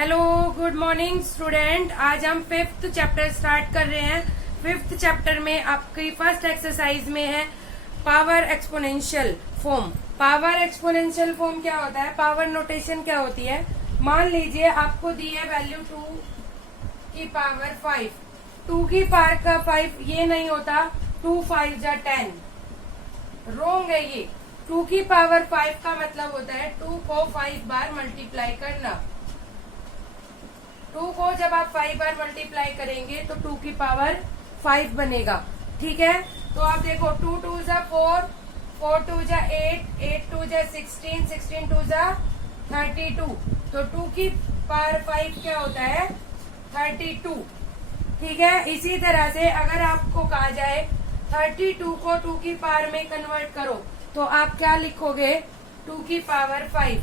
Hello good morning student. आज हम 5th chapter start कर रहे हैं। 5th चैप्टर में आपकी फर्स्ट एक्सरसाइज में है power exponential form. Power exponential form क्या होता है, पावर नोटेशन क्या होती है। मान लीजिए आपको दी है वैल्यू 2 की पावर 5। 2 की पावर का 5 ये नहीं होता, 2 5 जा 10, रोंग है ये। 2 की पावर 5 का मतलब होता है 2 को 5 बार मल्टीप्लाई करना। 2 को जब आप 5 बार मल्टीप्लाई करेंगे तो 2 की पावर 5 बनेगा। ठीक है, तो आप देखो 2 2 जा 4, 4 2 जा 8, 8 2 जा 16, 16 2 जा 32। तो 2 की पावर 5 क्या होता है, 32। ठीक है, इसी तरह से अगर आपको कहा जाए 32 को 2 की पावर में कन्वर्ट करो तो आप क्या लिखोगे, 2 की पावर 5।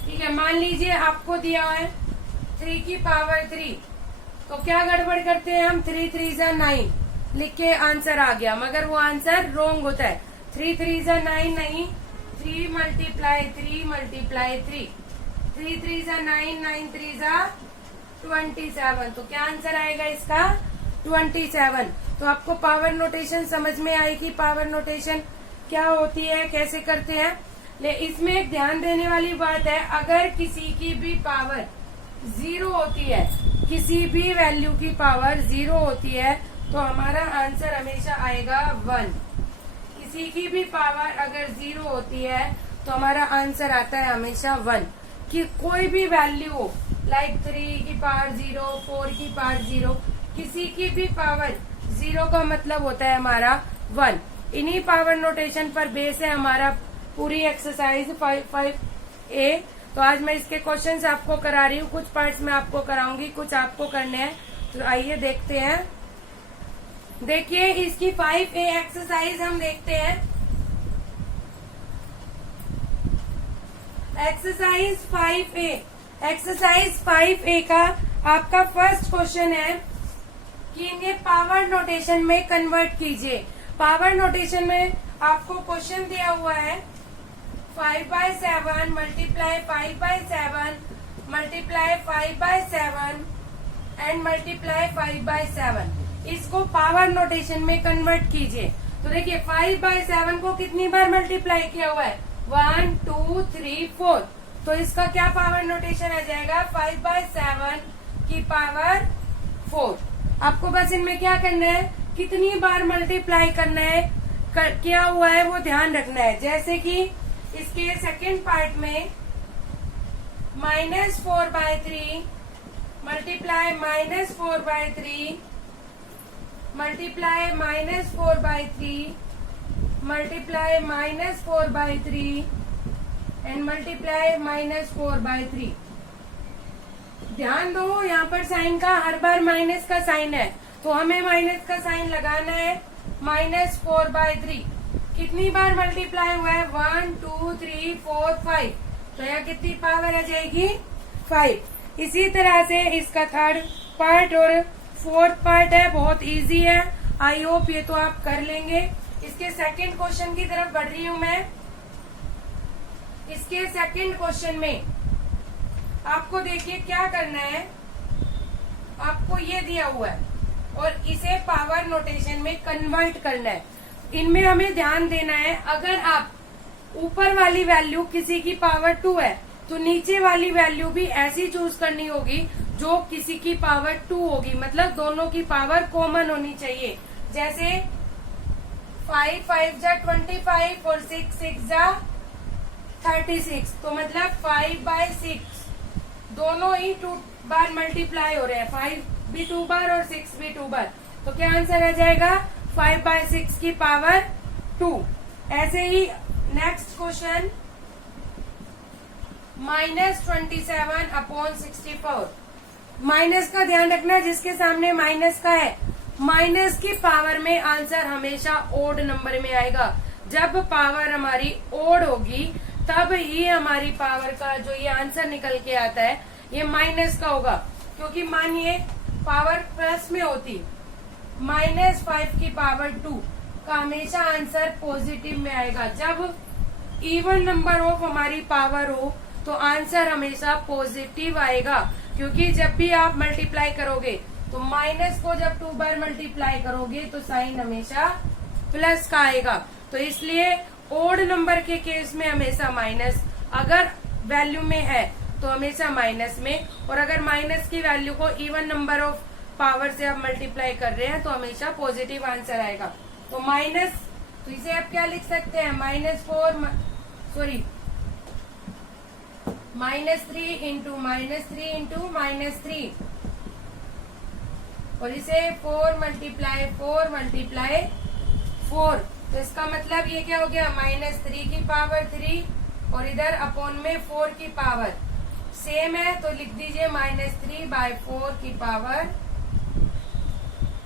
ठीक है, मान लीजिए आपको दिया है 3 की पावर 3, तो क्या गड़बड़ करते हैं हम, 3 3 जा 9 लिख के आंसर आ गया, मगर वो आंसर रोंग होता है। 3 3 जा 9 नहीं, 3 मल्टीप्लाई 3 मल्टीप्लाई 3, 3 3 जा 9, 9 3 जा 27। तो क्या आंसर आएगा इसका, 27। तो आपको पावर नोटेशन समझ में आएगी, पावर नोटेशन क्या होती है, कैसे करते हैं। इसमें एक ध्यान देने वाली बात है, अगर किसी की भी पावर 0 होती है, किसी भी वैल्यू की पावर 0 होती है तो हमारा आंसर हमेशा आएगा 1। किसी की भी पावर अगर 0 होती है तो हमारा आंसर आता है हमेशा 1। कि कोई भी वैल्यू हो, लाइक 3 की पावर 0, 4 की पावर 0, किसी की भी पावर 0 का मतलब होता है हमारा 1। इन्हीं पावर नोटेशन पर बेस है हमारा पूरी एक्सरसाइज 5A। तो आज मैं इसके क्वेश्चंस आपको करा रही हूँ, कुछ पार्ट्स में आपको कराऊंगी, कुछ आपको करने हैं। तो आइए देखते हैं। देखिए इसकी 5A एक्सरसाइज हम देखते हैं। एक्सरसाइज 5A, एक्सरसाइज 5A का आपका फर्स्ट क्वेश्चन है कि इन्हें पावर नोटेशन में कन्वर्ट कीजिए। पावर नोटेशन में आपको क्वेश्चन दिया हुआ है 5/7 मल्टीप्लाई 5/7 मल्टीप्लाई 5/7 एंड मल्टीप्लाई 5/7। इसको पावर नोटेशन में कन्वर्ट कीजिए। तो देखिए 5/7 को कितनी बार मल्टीप्लाई किया हुआ है, 1 2 3 4। तो इसका क्या पावर नोटेशन आ जाएगा, 5/7 की पावर 4। आपको बस इनमें क्या करना है, कितनी बार मल्टीप्लाई करना है, किया हुआ है वो ध्यान रखना है। जैसे कि इसके सेकंड पार्ट में -4/3 multiply -4/3 multiply -4/3 multiply -4/3 and multiply -4/3। ध्यान दो, यहाँ पर साइन का हर बार माइनस का साइन है, तो हमें माइनस का साइन लगाना है। -4/3 कितनी बार मल्टीप्लाई हुआ है, 1 2 3 4 5। तो यहाँ कितनी पावर आ जाएगी, 5। इसी तरह से इसका थर्ड पार्ट और फोर्थ पार्ट है, बहुत इजी है। आई होप ये तो आप कर लेंगे। इसके सेकंड क्वेश्चन की तरफ बढ़ रही हूँ मैं। इसके सेकंड क्वेश्चन में आपको देखिए क्या करना है, आपको ये दिया हुआ है और इसे पावर नोटेशन में कन्वर्ट करना है। इनमें हमें ध्यान देना है, अगर आप ऊपर वाली वैल्यू किसी की पावर 2 है तो नीचे वाली वैल्यू भी ऐसी चूज करनी होगी जो किसी की पावर 2 होगी, मतलब दोनों की पावर कॉमन होनी चाहिए। जैसे 5 5 जा 25 और 6 6 जा 36। तो मतलब 5/6 दोनों ही 2 बार मल्टीप्लाई हो रहे हैं, 5 भी 2 बार और 6 भी 2 बार। तो क्या आंसर आ जाएगा, 5/6 की पावर 2। ऐसे ही नेक्स्ट क्वेश्चन -27/64। माइनस का ध्यान रखना, जिसके सामने माइनस का है, माइनस की पावर में आंसर हमेशा ओड नंबर में आएगा। जब पावर हमारी ओड होगी तब ही हमारी पावर का जो ये आंसर निकल के आता है ये माइनस का होगा। क्योंकि मानिए पावर प्लस में होती, -5 की पावर 2 का हमेशा आंसर पॉजिटिव में आएगा। जब इवन नंबर ऑफ हमारी पावर हो तो आंसर हमेशा पॉजिटिव आएगा, क्योंकि जब भी आप मल्टीप्लाई करोगे तो माइनस को जब 2 बार मल्टीप्लाई करोगे तो साइन हमेशा प्लस का आएगा। तो इसलिए ओड नंबर के केस में हमेशा माइनस, अगर वैल्यू में है तो हमेशा माइनस में, और अगर माइनस की वैल्यू को इवन नंबर ऑफ पावर से आप मल्टीप्लाई कर रहे हैं तो हमेशा पॉजिटिव आंसर आएगा। तो माइनस, तो इसे आप क्या लिख सकते हैं, -3 इंटू -3 और इसे 4 मल्टीप्लाई 4। तो इसका मतलब ये क्या हो गया, -3 की पावर 3 और इधर अपॉन में 4 की पावर सेम है, तो लिख दीजिए -3/4 की पावर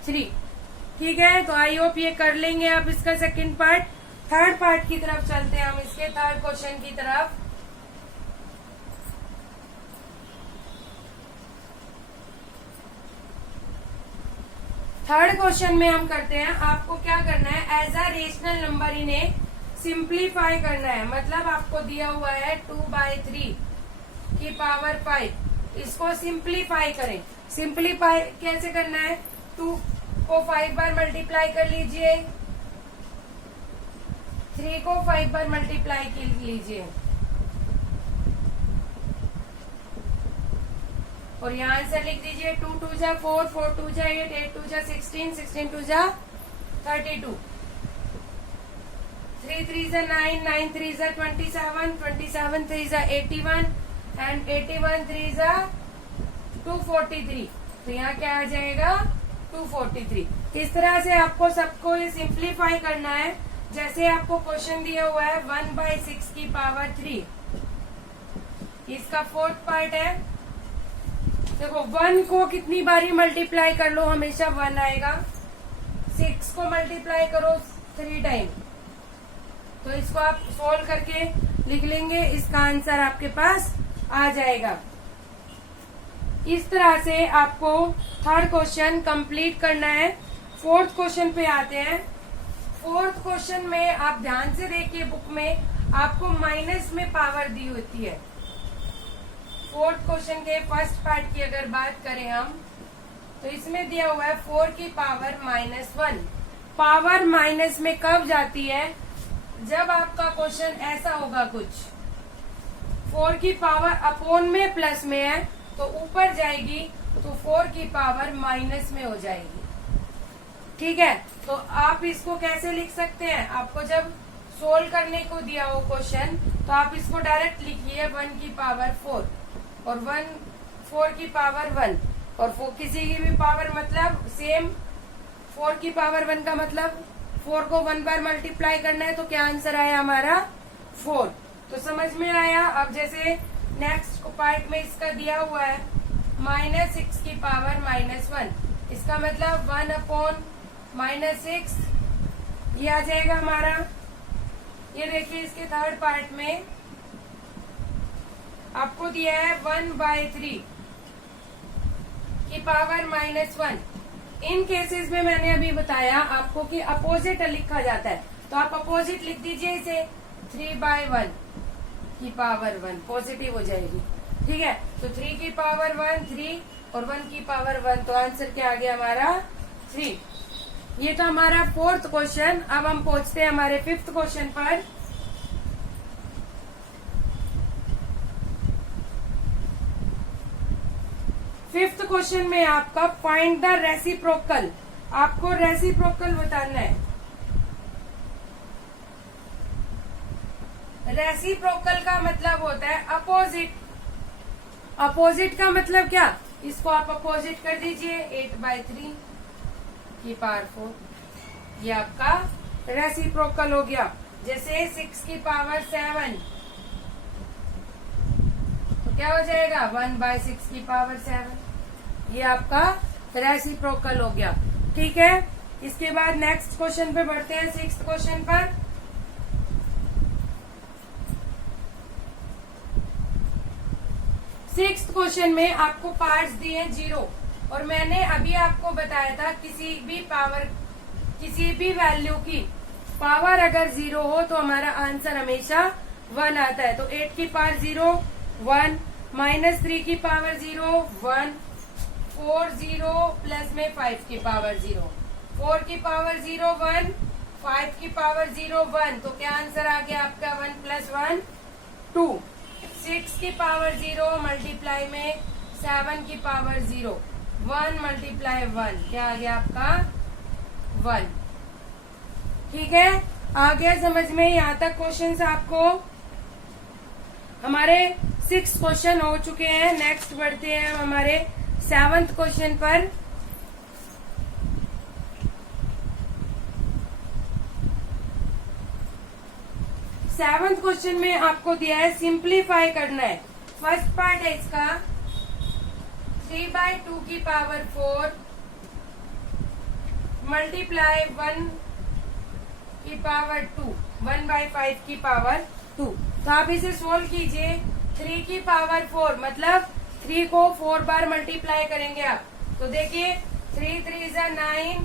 3। ठीक है, तो आई होप ये कर लेंगे आप इसका सेकंड पार्ट। थर्ड पार्ट की तरफ चलते हैं हम, इसके थर्ड क्वेश्चन की तरफ। थर्ड क्वेश्चन में हम करते हैं, आपको क्या करना है, एज अ रेशनल नंबर इन्हें सिंप्लीफाई करना है। मतलब आपको दिया हुआ है 2/3 की पावर 5, इसको सिंप्लीफाई करें। सिंप्लीफाई कैसे करना है, 2 को 5 बार मल्टीप्लाई कर लीजिए, 3 को 5 बार मल्टीप्लाई कर लीजिए, और यहाँ आंसर लिख दीजिए 2 2 जा 4, 4 2 जा 8, 8 2 जा 16, 16 2 जा 32, 3 3 जा 9, 9 3 जा 27, 27 3 जा 81 एंड 81 3 जा 243। तो यहाँ क्या आ जाएगा, 243। इस तरह से आपको सबको ये सिंप्लीफाई करना है। जैसे आपको क्वेश्चन दिया हुआ है 1/6 की पावर 3, इसका फोर्थ पार्ट है। देखो 1 को कितनी बारी मल्टीप्लाई कर लो हमेशा 1 आएगा, 6 को मल्टीप्लाई करो 3 टाइम, तो इसको आप सोल्व करके लिख लेंगे, इसका आंसर आपके पास आ जाएगा। इस तरह से आपको थर्ड क्वेश्चन कंप्लीट करना है। फोर्थ क्वेश्चन पे आते हैं। फोर्थ क्वेश्चन में आप ध्यान से देखिए, बुक में आपको माइनस में पावर दी होती है। फोर्थ क्वेश्चन के फर्स्ट पार्ट की अगर बात करें हम, तो इसमें दिया हुआ है 4 की पावर -1। पावर माइनस में कब जाती है, जब आपका क्वेश्चन ऐसा होगा कुछ 4 की पावर अपॉन में प्लस में है तो ऊपर जाएगी, तो 4 की पावर माइनस में हो जाएगी। ठीक है, तो आप इसको कैसे लिख सकते हैं, आपको जब सोल्व करने को दिया हो क्वेश्चन तो आप इसको डायरेक्ट लिखिए 1 की पावर 4 और 4 की पावर 1 और किसी की भी पावर, मतलब सेम 4 की पावर 1 का मतलब 4 को 1 बार मल्टीप्लाई करना है, तो क्या आंसर आया हमारा 4। तो समझ में आया। अब जैसे नेक्स्ट पार्ट में इसका दिया हुआ है -6 की पावर -1, इसका मतलब 1/-6 ये आ जाएगा हमारा। ये देखिए इसके थर्ड पार्ट में आपको दिया है 1/3 की पावर -1। इन केसेस में मैंने अभी बताया आपको कि अपोजिट लिखा जाता है, तो आप अपोजिट लिख दीजिए इसे 3/1 की पावर 1, पॉजिटिव हो जाएगी। ठीक है, तो 3 की पावर 1 3 और 1 की पावर 1, तो आंसर क्या आ गया हमारा 3। ये तो हमारा फोर्थ क्वेश्चन। अब हम पहुंचते हैं हमारे फिफ्थ क्वेश्चन पर। फिफ्थ क्वेश्चन में आपका फाइंड द रेसिप्रोकल, आपको रेसिप्रोकल बताना है। रेसिप्रोकल का मतलब होता है अपोजिट। अपोजिट का मतलब क्या, इसको आप अपोजिट कर दीजिए 8/3 की पावर 4, ये आपका रेसिप्रोकल हो गया। जैसे 6 की पावर 7, तो क्या हो जाएगा 1/6 की पावर 7, ये आपका रेसिप्रोकल हो गया। ठीक है, इसके बाद नेक्स्ट क्वेश्चन पे बढ़ते हैं, सिक्स्थ क्वेश्चन पर। सिक्स्थ क्वेश्चन में आपको पार्ट्स दिए हैं 0, और मैंने अभी आपको बताया था किसी भी वैल्यू की पावर अगर 0 हो तो हमारा आंसर हमेशा 1 आता है। तो 8 की पावर 0 1, -3 की पावर 0 1, 4 0 प्लस में 5 की पावर 0, 4 की पावर 0 1, 5 की पावर 0 1, तो क्या आंसर आ गया आपका 1 + 1 2। 6 की पावर 0 मल्टीप्लाई में 7 की पावर 0, 1 × 1 क्या आ गया आपका 1। ठीक है, आ गया समझ में? यहाँ तक क्वेश्चंस आपको हमारे 6 क्वेश्चन हो चुके हैं। नेक्स्ट बढ़ते हैं हम हमारे 7th क्वेश्चन पर। सेवंथ क्वेश्चन में आपको दिया है सिंप्लीफाई करना है। फर्स्ट पार्ट है इसका 3/2 की पावर 4 मल्टीप्लाई 1 की पावर 2, 1/5 की पावर 2। तो आप इसे सोल्व कीजिए। 3 की पावर 4 मतलब 3 को 4 बार मल्टीप्लाई करेंगे आप। तो देखिए 3 3 × 9,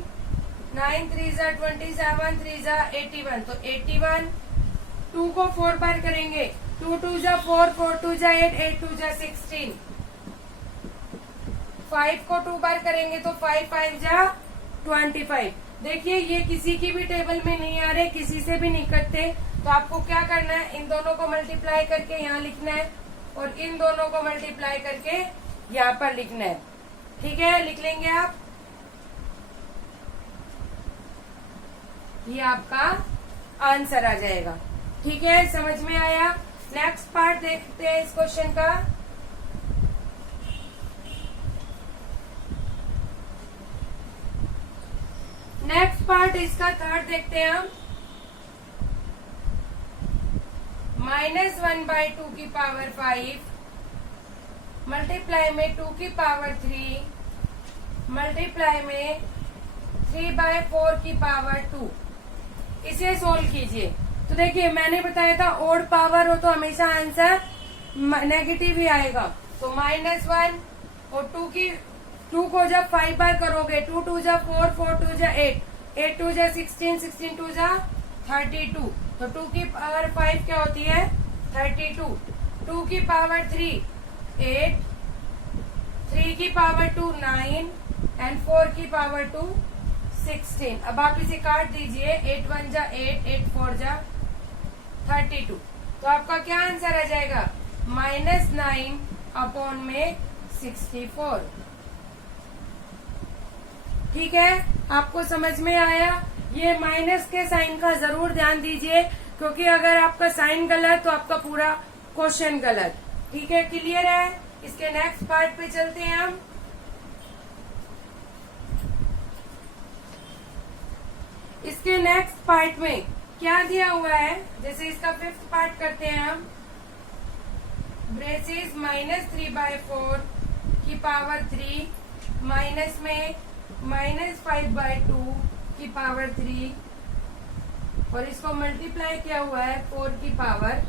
9 3 × 27, 3 × 81, तो 81। 2 को 4 बार करेंगे, 2 2 × 4, 4 2 × 8, 8 2 × 16। 5 को 2 बार करेंगे तो 5 5 × 25। देखिए ये किसी की भी टेबल में नहीं आ रहे, किसी से भी नहीं करते। तो आपको क्या करना है, इन दोनों को मल्टीप्लाई करके यहाँ लिखना है और इन दोनों को मल्टीप्लाई करके यहाँ पर लिखना है। ठीक है, लिख लेंगे आप। ये आपका आंसर आ जाएगा। ठीक है, समझ में आया? नेक्स्ट पार्ट देखते हैं इस क्वेश्चन का। नेक्स्ट पार्ट इसका थर्ड देखते हैं हम। -1/2 की पावर 5 मल्टीप्लाई में 2 की पावर 3 मल्टीप्लाई में 3/4 की पावर 2। इसे सोल्व कीजिए। तो देखिए मैंने बताया था ओड पावर हो तो हमेशा आंसर नेगेटिव ही आएगा। तो -1 और 2 को जब 5 बार करोगे 2 2 × 4, 4 2 × 8, 8 2 × 16, 16 2 × 32। तो 2 की पावर 5 क्या होती है 32। 2 की पावर 3 8, 3 की पावर 2 9 एंड 4 की पावर 2 16। अब आप इसे काट दीजिए, 8 1 × 8, 8 4 × 32। तो आपका क्या आंसर आ जाएगा -9 में 64। ठीक है, आपको समझ में आया? ये माइनस के साइन का जरूर ध्यान दीजिए, क्योंकि अगर आपका साइन गलत तो आपका पूरा क्वेश्चन गलत। ठीक है, क्लियर है? इसके नेक्स्ट पार्ट पे चलते हैं हम। इसके नेक्स्ट पार्ट में क्या दिया हुआ है, जैसे इसका 5th पार्ट करते हैं हम। ब्रेसेस -3/4 की पावर 3 माइनस में -5/2 की पावर 3 और इसको मल्टीप्लाई किया हुआ है 4 की पावर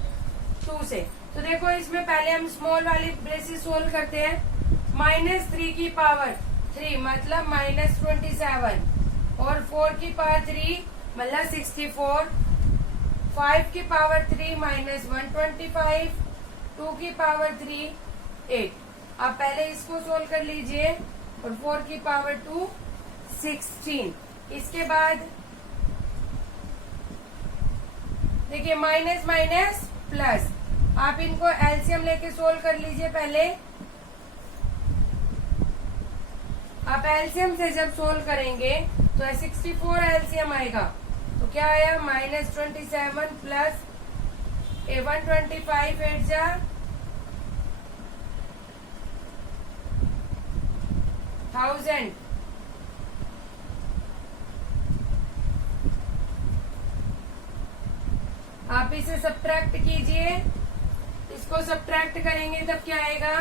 2 से। तो देखो इसमें पहले हम स्मॉल वाली ब्रेसेस सोल्व करते हैं। -3 की पावर 3 मतलब -27 और 4 की पावर 3 मतलब 64। 5 की पावर 3 -125, 2 की पावर 3 8। आप पहले इसको सोल्व कर लीजिए और 4 की पावर 2 16। इसके बाद देखिए माइनस माइनस प्लस, आप इनको एलसीएम लेके सोल्व कर लीजिए। पहले आप एलसीएम से जब सोल्व करेंगे तो 64 एलसीएम आएगा। तो क्या आया -27 प्लस 125 8 जा 1000। आप इसे सब्ट्रैक्ट कीजिए, इसको सब्ट्रैक्ट करेंगे तब क्या आएगा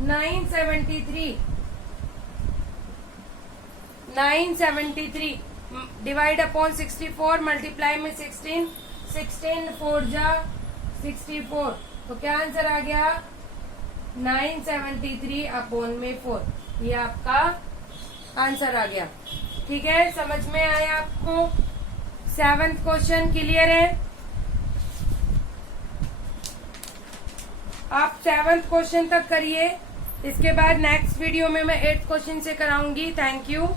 973 डिवाइड अपॉन 64 मल्टीप्लाई में 16 4 जा 64। तो क्या आंसर आ गया 973 अपॉन में 4। ये आपका आंसर आ गया। ठीक है, समझ में आया आपको? 7th क्वेश्चन क्लियर है? आप 7th क्वेश्चन तक करिए, इसके बाद नेक्स्ट वीडियो में मैं 8th क्वेश्चन से कराऊंगी। Thank you.